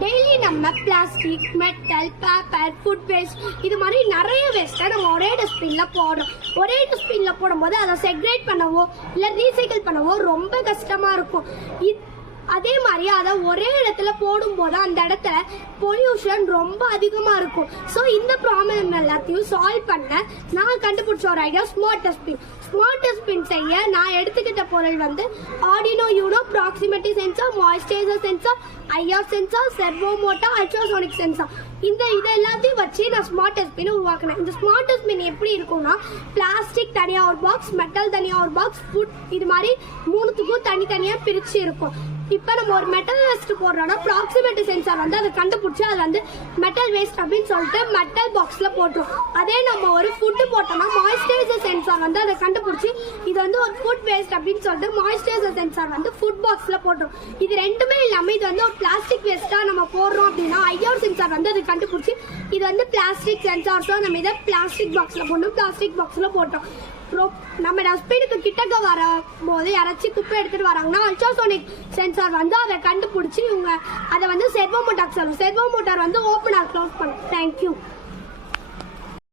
Daily நம்ம plastic, metal, paper, food waste இது மாதிரி நிறைய வேஸ்ட்டை நம்ம ஒரே டஸ்ட்பின்ல போடுறோம். ஒரே டஸ்ட்பின்ல போடும்போது அதை செக்ரேட் பண்ணவோ இல்லை ரீசைக்கிள் பண்ணவோ ரொம்ப கஷ்டமா இருக்கும். அதே மாதிரி அதை ஒரே இடத்துல போடும்போது அந்த இடத்துல பொல்யூஷன் ரொம்ப அதிகமாக இருக்கும். ஸோ இந்த ப்ராப்ளம் எல்லாத்தையும் சால்வ் பண்ண நான் கண்டுபிடிச்ச ஒரு idea smart dustbin. Smart dustbin செய்ய நான் எடுத்துக்கிட்ட பொருள் வந்து Arduino you know, proximity sensor, moisturiser sensor, IR sensor, servo motor, ultrasonic sensor. இது எல்லாத்தையும் வச்சு நான் ஸ்மார்ட் டஸ்ட்பின் உருவாக்கினேன். இந்த ஸ்மார்ட் டஸ்ட்பின் எப்படி இருக்கும்னா பிளாஸ்டிக் தனியாக ஒரு பாக்ஸ், மெட்டல் தனியாக ஒரு பாக்ஸ், ஃபுட் இது மாதிரி மூணுத்துக்கும் தனித்தனியாக பிரித்து இருக்கும். இப்போ நம்ம ஒரு மெட்டல் வேஸ்ட் போடுறோம்னா ப்ராக்சிமிட்டி சென்சார் வந்து அதை கண்டுபிடிச்சி அது வந்து மெட்டல் வேஸ்ட் அப்படின்னு சொல்லிட்டு மெட்டல் பாக்ஸில் போட்டுரும். அதே நம்ம ஒரு ஃபுட்டு போட்டோம்னா மாய்ஸ்சரைசர் சென்சார் வந்து அதை கண்டுபிடிச்சி இது வந்து ஒரு ஃபுட் வேஸ்ட் அப்படின்னு சொல்லிட்டு மாய்ஸ்சரைசர் சென்சார் வந்து ஃபுட் பாக்ஸில் போட்டுரும். இது ரெண்டுமே இல்லாமல் இது வந்து ஒரு பிளாஸ்டிக் வேஸ்ட்டாக நம்ம போடுறோம் அப்படின்னா ஐஆர் சென்சார் வந்து அதை கண்டுபிடிச்சி இது வந்து பிளாஸ்டிக் சென்சார்ஸோ நம்ம இதை பிளாஸ்டிக் பாக்ஸில் போட்டோம். பிளாஸ்டிக் பாக்ஸில் போட்டோம். நம்ம டஸ்ட்பினுக்கு கிட்டக்க வரும்போது யாராச்சும் குப்பை எடுத்துட்டு வராங்கன்னா அல்ட்ராசோனிக் சென்சார் வந்து அதை கண்டுபிடிச்சி இவங்க அதை வந்து செர்வோ மோட்டார் சொல்லுவோம். செர்வோ மோட்டார் வந்து ஓப்பன் ஆர் க்ளோஸ் பண்ணும். தேங்க்யூ.